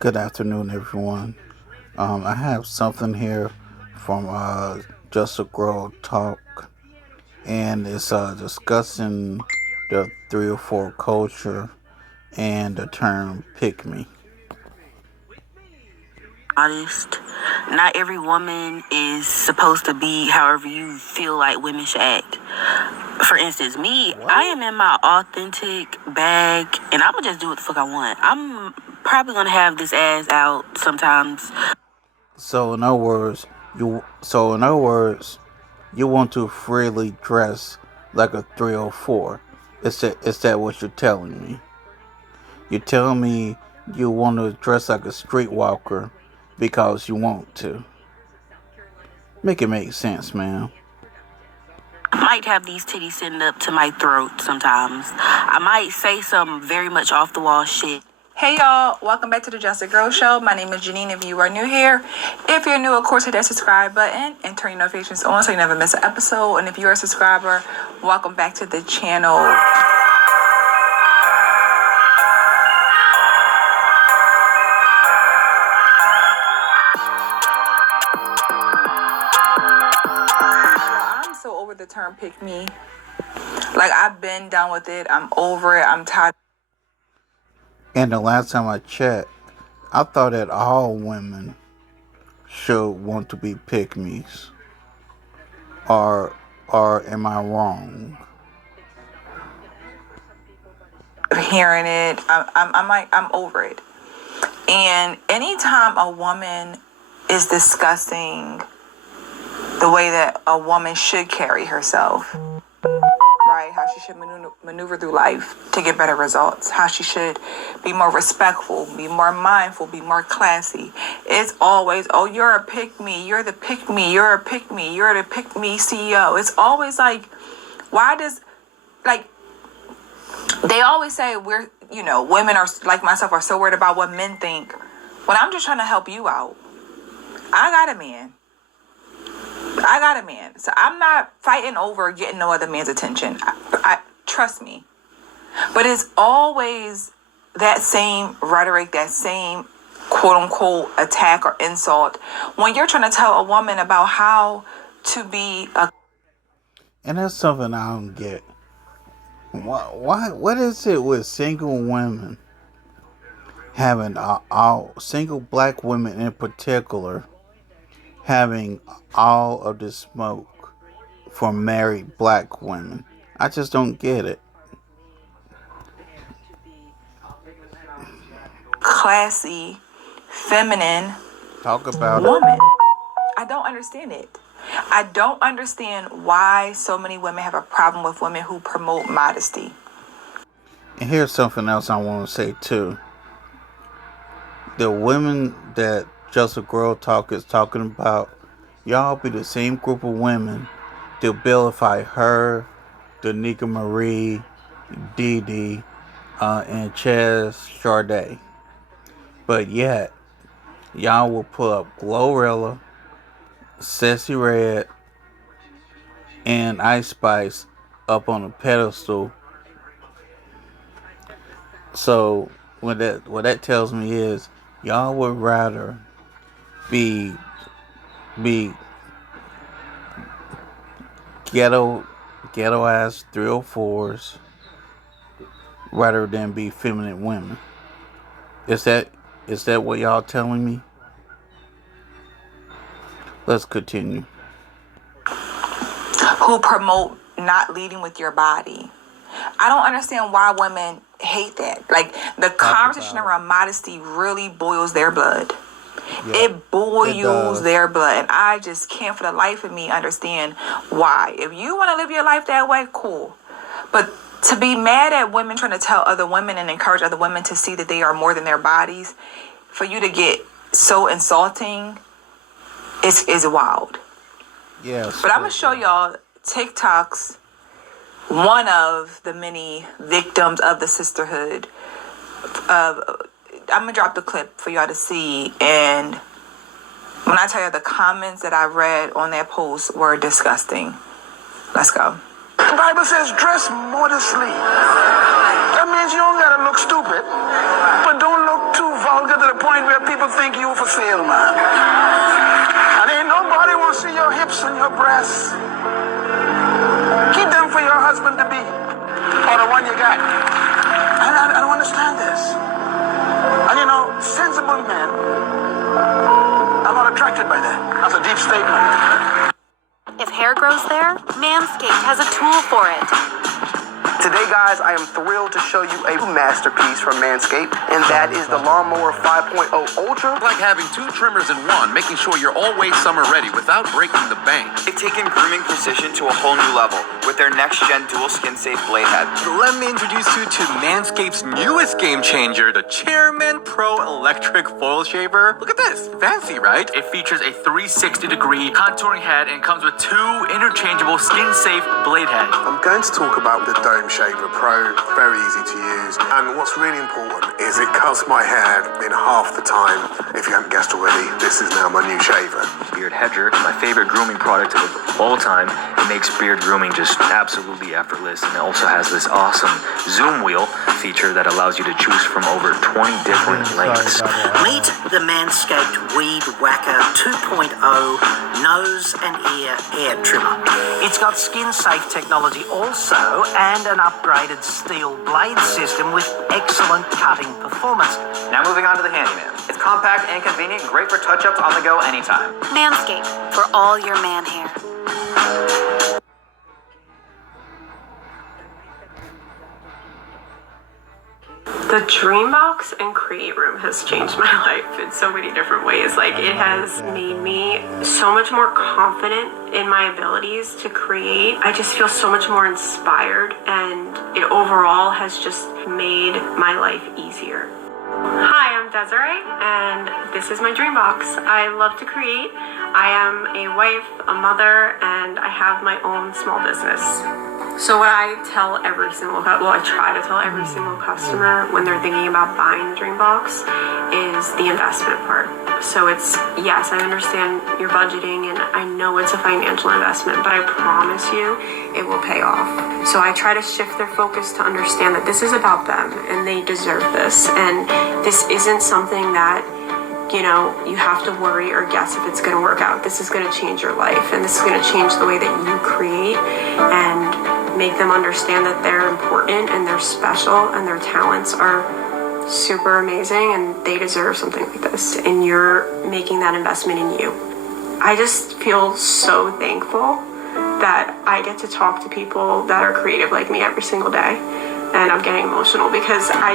Good afternoon, everyone. I have something here from Just a Girl Talk, and it's discussing the 304 culture and the term pick me. Honest. Not every woman is supposed to be however you feel like women should act. For instance, me, I am in my authentic bag, and I'm gonna just do what the fuck I want. I'm probably gonna have this ass out sometimes. So in other words, you want to freely dress like a 304. Is that what you're telling me? You're telling me you want to dress like a streetwalker because you want to. Make it make sense, man. Might have these titties sitting up to my throat sometimes. I might say some very much off the wall shit. Hey y'all, welcome back to the Just a Girl Show. My name is Janine if you are new here. If you're new, of course, hit that subscribe button and turn your notifications on so you never miss an episode. And if you're a subscriber, welcome back to the channel. I'm so over the term pick me. Like, I've been done with it. I'm over it. I'm tired. And the last time I checked, I thought that all women should want to be pick-me's. Or am I wrong? Hearing it, I'm over it. And anytime a woman is discussing the way that a woman should carry herself, right? How she should maneuver through life to get better results. How she should be more respectful, be more mindful, be more classy. It's always, oh, you're a pick-me, you're the pick-me, you're a pick-me, you're the pick-me CEO. It's always like, why does, like, they always say women are, like myself, are so worried about what men think. When I'm just trying to help you out. I got a man. So I'm not fighting over getting no other man's attention. I trust me. But it's always that same rhetoric, that same quote unquote attack or insult when you're trying to tell a woman about how to be a. And that's something I don't get. What is it with single women having all single black women in particular having all of the smoke for married black women? I just don't get it. Classy, feminine Talk about woman. I don't understand it. I don't understand why so many women have a problem with women who promote modesty. And here's something else I want to say too. The women that Just a Girl Talk is talking about, y'all be the same group of women to vilify her, Danica Marie, Dee Dee, and Chaz Sade. But yet, y'all will pull up Glorilla, Sexy Red, and Ice Spice up on a pedestal. So what that tells me is y'all would rather be ghetto ass 304s rather than be feminine women. Is that what y'all telling me? Let's continue. Who promote not leading with your body. I don't understand why women hate that. Like, the conversation around modesty really boils their blood. Yeah, it boils their blood. And I just can't for the life of me understand why. If you want to live your life that way, cool. But to be mad at women trying to tell other women and encourage other women to see that they are more than their bodies, for you to get so insulting, is wild. Yes. But I'm going to show y'all TikToks, one of the many victims of the sisterhood. I'm going to drop the clip for y'all to see. And when I tell you, the comments that I read on that post were disgusting. Let's go. The Bible says dress modestly. That means you don't gotta look stupid, but don't look too vulgar to the point where people think you for sale, man. And ain't nobody want to see your hips and your breasts. Keep them for your husband to be, or the one you got. I don't understand this. And you know, sensible men are not attracted by that. That's a deep statement. If hair grows there, Manscaped has a tool for it. Today, guys, I am thrilled to show you a masterpiece from Manscaped, and that is the Lawnmower 5.0 Ultra. It's like having two trimmers in one, making sure you're always summer ready without breaking the bank. They've taken grooming precision to a whole new level with their next-gen dual skin-safe blade head. Let me introduce you to Manscaped's newest game changer, the Chairman Pro Electric Foil Shaver. Look at this. Fancy, right? It features a 360-degree contouring head and comes with two interchangeable skin-safe blade heads. I'm going to talk about the Dome Shaver Pro, very easy to use, and what's really important is it cuts my hair in half the time. If you haven't guessed already, this is now my new shaver. Beard Hedger, my favorite grooming product of all time. It makes beard grooming just absolutely effortless, and it also has this awesome zoom wheel feature that allows you to choose from over 20 different lengths. Meet the Manscaped Weed Whacker 2.0 nose and ear hair trimmer. It's got skin-safe technology also, and an upgraded steel blade system with excellent cutting performance. Now moving on to the Handyman. It's compact and convenient, great for touch-ups on the go anytime. Manscaped, for all your man hair. The Dreambox and Create Room has changed my life in so many different ways. Like, it has made me so much more confident in my abilities to create. I just feel so much more inspired, and it overall has just made my life easier. Hi, I'm Desiree, and this is my Dreambox. I love to create. I am a wife, a mother, and I have my own small business. So what I tell every single, I try to tell every single customer when they're thinking about buying the Dreambox is the investment part. So it's, yes, I understand your budgeting and I know it's a financial investment, but I promise you it will pay off. So I try to shift their focus to understand that this is about them and they deserve this. And this isn't something that, you know, you have to worry or guess if it's going to work out. This is going to change your life, and this is going to change the way that you create and make them understand that they're important and they're special and their talents are super amazing and they deserve something like this, and you're making that investment in you. I just feel so thankful that I get to talk to people that are creative like me every single day, and I'm getting emotional because I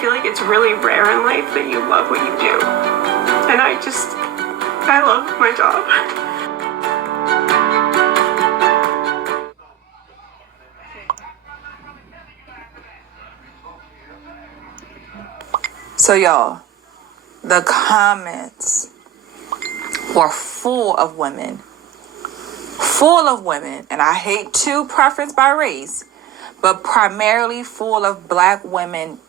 feel like it's really rare in life that you love what you do, and I love my job. So y'all, the comments were full of women, and I hate to preference by race, but primarily full of black women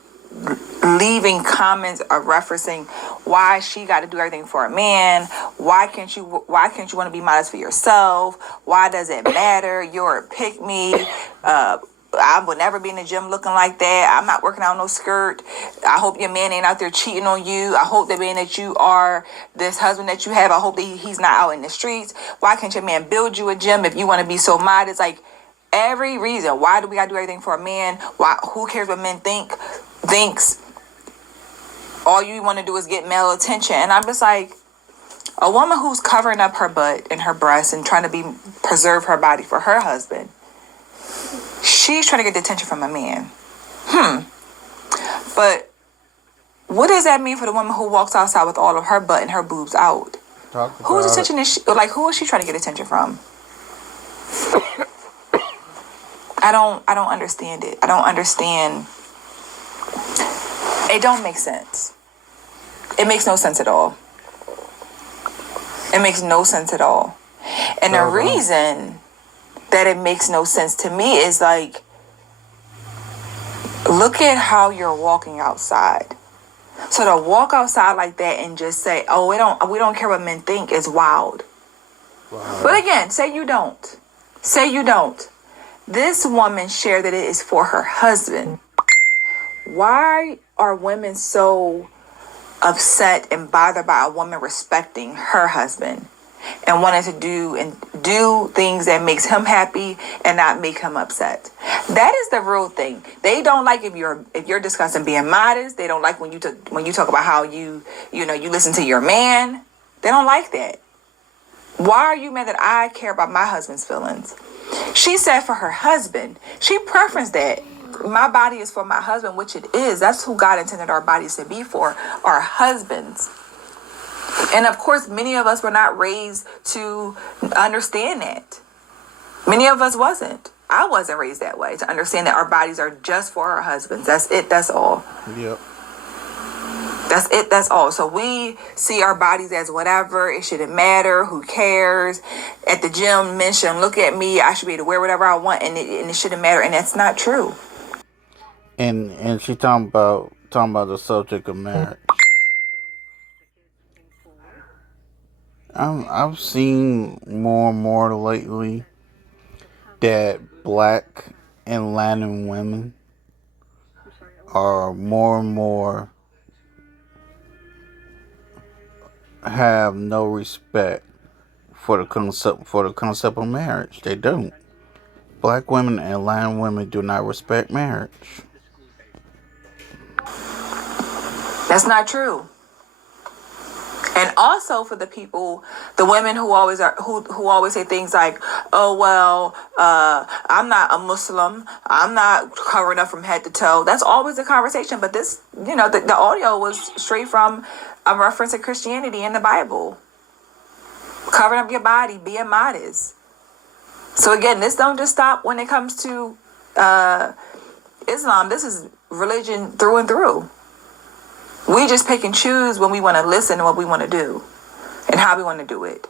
leaving comments of referencing why she got to do everything for a man. Why can't you want to be modest for yourself? Why does it matter? You're a pick me. I would never be in the gym looking like that. I'm not working out no skirt. I hope your man ain't out there cheating on you. I hope that being that you are this husband that you have, I hope that he's not out in the streets. Why can't your man build you a gym if you want to be so modest? Like, every reason. Why do we got to do everything for a man? Why? Who cares what men thinks all you want to do is get male attention. And I'm just like, a woman who's covering up her butt and her breasts and trying to preserve her body for her husband, she's trying to get the attention from a man. But what does that mean for the woman who walks outside with all of her butt and her boobs out? Whose attention is she, like, who is she trying to get attention from? I don't understand it. I don't understand. It don't make sense. It makes no sense at all. It makes no sense at all. And the reason that it makes no sense to me is like, look at how you're walking outside. So to walk outside like that and just say, "Oh, we don't care what men think," is wild. Wow. But again, say you don't. This woman shared that it is for her husband. Why are women so upset and bothered by a woman respecting her husband and wanting to do things that makes him happy and not make him upset. That is the real thing. They don't like if you're discussing being modest. They don't like when you talk about how you listen to your man. They don't like that. Why are you mad that I care about my husband's feelings? She said for her husband. She preferenced that. My body is for my husband, which it is. That's who God intended our bodies to be for, our husbands. And of course, many of us were not raised to understand that. Many of us wasn't. I wasn't raised that way, to understand that our bodies are just for our husbands. That's it. That's all. Yep. That's it. That's all. So we see our bodies as whatever. It shouldn't matter. Who cares? At the gym, men shouldn't look at me. I should be able to wear whatever I want, and it shouldn't matter. And that's not true. And she talking about the subject of marriage. I've seen more and more lately that Black and Latin women are more and more have no respect for the concept of marriage. They don't. Black women and Latin women do not respect marriage. That's not true. And also for the women who always say things like, "Oh well, I'm not a Muslim. I'm not covering up from head to toe." That's always the conversation. But this, the audio was straight from a reference to Christianity in the Bible. Covering up your body, being modest. So again, this don't just stop when it comes to Islam. This is religion through and through. We just pick and choose when we want to listen and what we want to do and how we want to do it.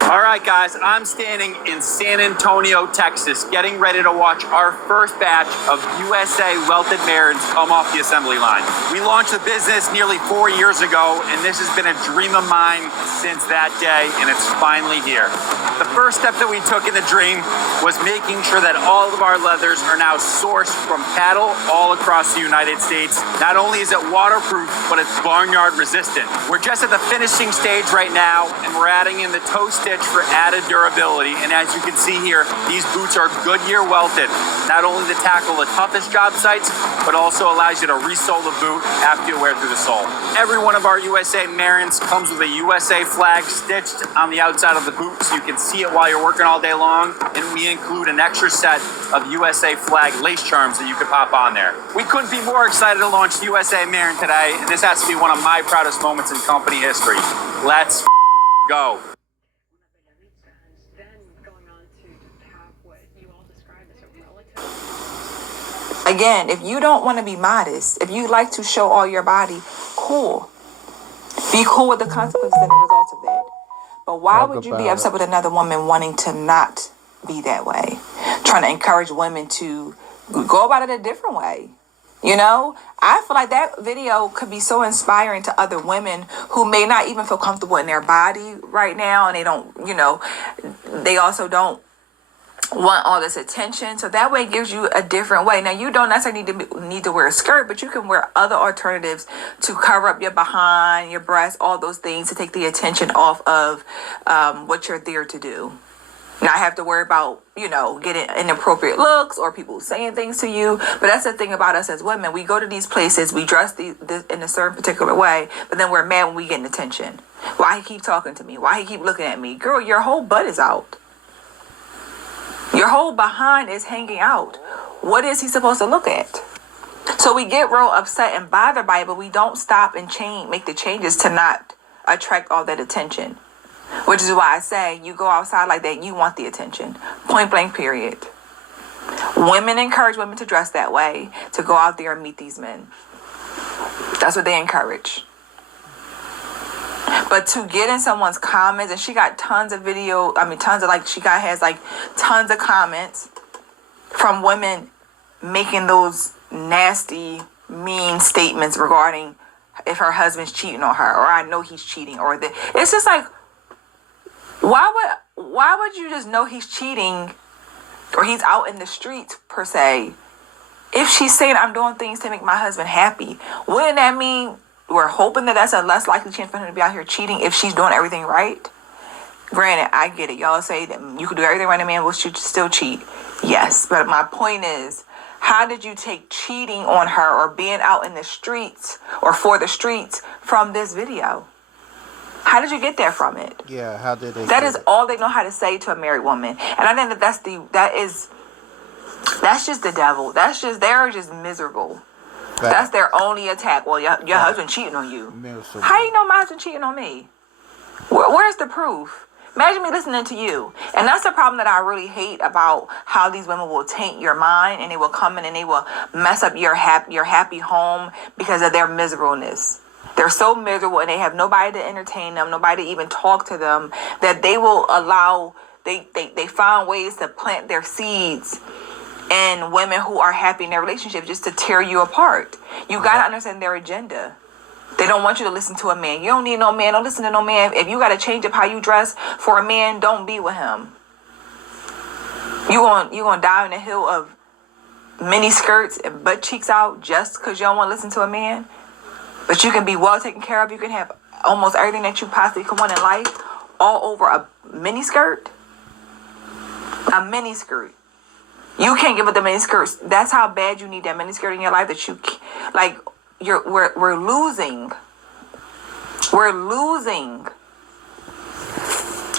All right, guys, I'm standing in San Antonio, Texas, getting ready to watch our first batch of USA Welted Marins come off the assembly line. We launched the business nearly 4 years ago, and this has been a dream of mine since that day, and it's finally here. The first step that we took in the dream was making sure that all of our leathers are now sourced from cattle all across the United States. Not only is it waterproof, but it's barnyard resistant. We're just at the finishing stage right now, and we're adding in the toe stitch for added durability. And as you can see here, these boots are Goodyear welted, not only to tackle the toughest job sites, but also allows you to resole the boot after you wear through the sole. Every one of our USA Marins comes with a USA flag stitched on the outside of the boot, so you can see it while you're working all day long. And we include an extra set of USA flag lace charms that you could pop on there. We couldn't be more excited to launch the USA Marin today, and this has to be one of my proudest moments in company history. Let's go. Again, if you don't want to be modest, if you like to show all your body, cool. Be cool with the consequences and the results of that. But why would you be upset with another woman wanting to not be that way? Trying to encourage women to go about it a different way. I feel like that video could be so inspiring to other women who may not even feel comfortable in their body right now. And they don't, they also don't want all this attention. So that way it gives you a different way. Now, you don't necessarily need to wear a skirt, but you can wear other alternatives to cover up your behind, your breasts, all those things to take the attention off of what you're there to do. Not have to worry about, getting inappropriate looks or people saying things to you. But that's the thing about us as women. We go to these places, we dress in a certain particular way, but then we're mad when we get attention. Why he keep talking to me? Why he keep looking at me? Girl, your whole butt is out. Your whole behind is hanging out. What is he supposed to look at? So we get real upset and bothered by it, but we don't stop and make the changes to not attract all that attention. Which is why I say you go outside like that, you want the attention. Point blank, period. Women encourage women to dress that way, to go out there and meet these men. That's what they encourage. But to get in someone's comments, and she got tons of video, tons of tons of comments. from women making those nasty, mean statements regarding if her husband's cheating on her, or I know he's cheating, or that. It's just like, why would you just know he's cheating, or he's out in the streets per se, if she's saying I'm doing things to make my husband happy? Wouldn't that mean we're hoping that that's a less likely chance for him to be out here cheating if she's doing everything right? Granted, I get it. Y'all say that you could do everything right, a man will still cheat. Yes, but my point is, how did you take cheating on her or being out in the streets or for the streets from this video? How did you get there from it? Yeah, how did they? That is all they know how to say to a married woman, and I think that's just the devil. They're just miserable. That's their only attack. Well, your husband cheating on you. How you know my husband cheating on me? Where's the proof? Imagine me listening to you. And that's the problem that I really hate about how these women will taint your mind, and they will come in and they will mess up your happy home because of their miserableness. They're so miserable and they have nobody to entertain them, nobody to even talk to them, that they will allow, they find ways to plant their seeds in women who are happy in their relationship just to tear you apart. You got to understand their agenda. They don't want you to listen to a man. You don't need no man. Don't listen to no man. If you got to change up how you dress for a man, don't be with him. You gonna die in the hill of mini skirts and butt cheeks out just because you don't want to listen to a man? But you can be well taken care of. You can have almost everything that you possibly could want in life all over a mini skirt. A mini skirt. You can't give up the mini skirts. That's how bad you need that mini skirt in your life, that you like. We're losing. We're losing.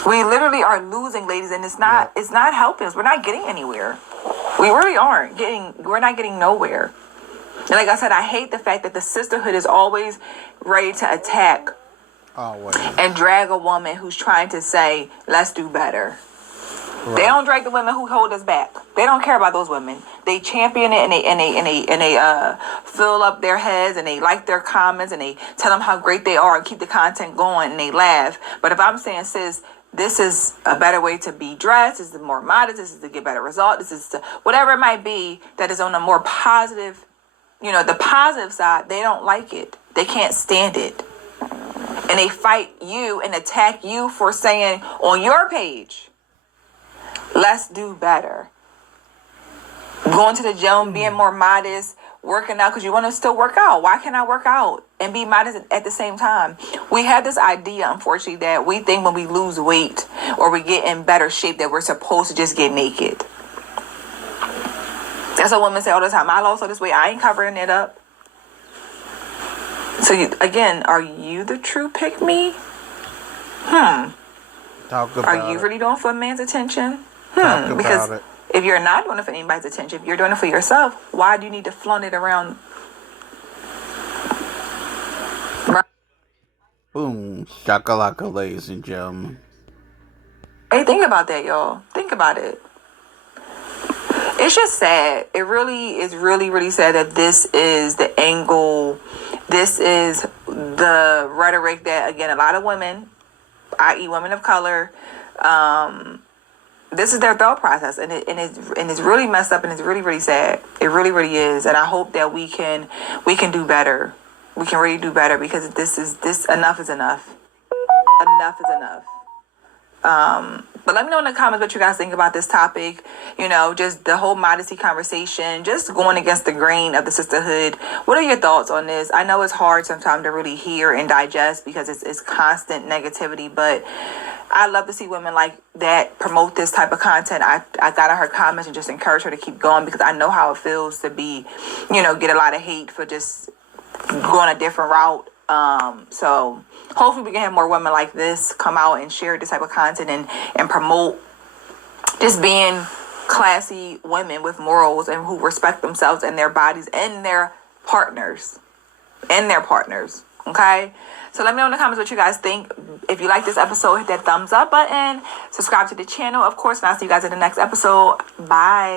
We literally are losing, ladies, and it's not helping us. We're not getting anywhere. We really aren't we're not getting nowhere. And like I said, I hate the fact that the sisterhood is always ready to attack and drag a woman who's trying to say, let's do better. Right. They don't drag the women who hold us back. They don't care about those women. They champion it, and they fill up their heads, and they like their comments, and they tell them how great they are and keep the content going, and they laugh. But if I'm saying, sis, this is a better way to be dressed, this is more modest, this is to get better results, this is to whatever it might be that is on a more positive, the positive side, they don't like it. They can't stand it. And they fight you and attack you for saying on your page, let's do better. Going to the gym, being more modest, working out because you want to still work out. Why can't I work out and be modest at the same time? We have this idea, unfortunately, that we think when we lose weight or we get in better shape that we're supposed to just get naked. That's what women say all the time. I lost all this weight. I ain't covering it up. So, again, are you the true pick-me? Talk about Are you really doing for a man's attention? Because if you're not doing it for anybody's attention, if you're doing it for yourself, why do you need to flaunt it around? Boom, shakalaka, ladies and gentlemen. Hey, think about that, y'all. Think about it. It's just sad. It really is really sad that this is the angle. This is the rhetoric that, again, a lot of women, i.e. women of color, this is their thought process, and it's really messed up, and it's really sad. It really is, and I hope that we can do better. We can really do better, because this enough is enough. Enough is enough. But let me know in the comments what you guys think about this topic. Just the whole modesty conversation, just going against the grain of the sisterhood. What are your thoughts on this? I know it's hard sometimes to really hear and digest because it's constant negativity, but I love to see women like that promote this type of content. I got on her comments and just encourage her to keep going, because I know how it feels to be, get a lot of hate for just going a different route. So hopefully we can have more women like this come out and share this type of content and promote just being classy women with morals and who respect themselves and their bodies and their partners. Okay? So let me know in the comments what you guys think. If you like this episode, hit that thumbs up button. Subscribe to the channel, of course, and I'll see you guys in the next episode. Bye.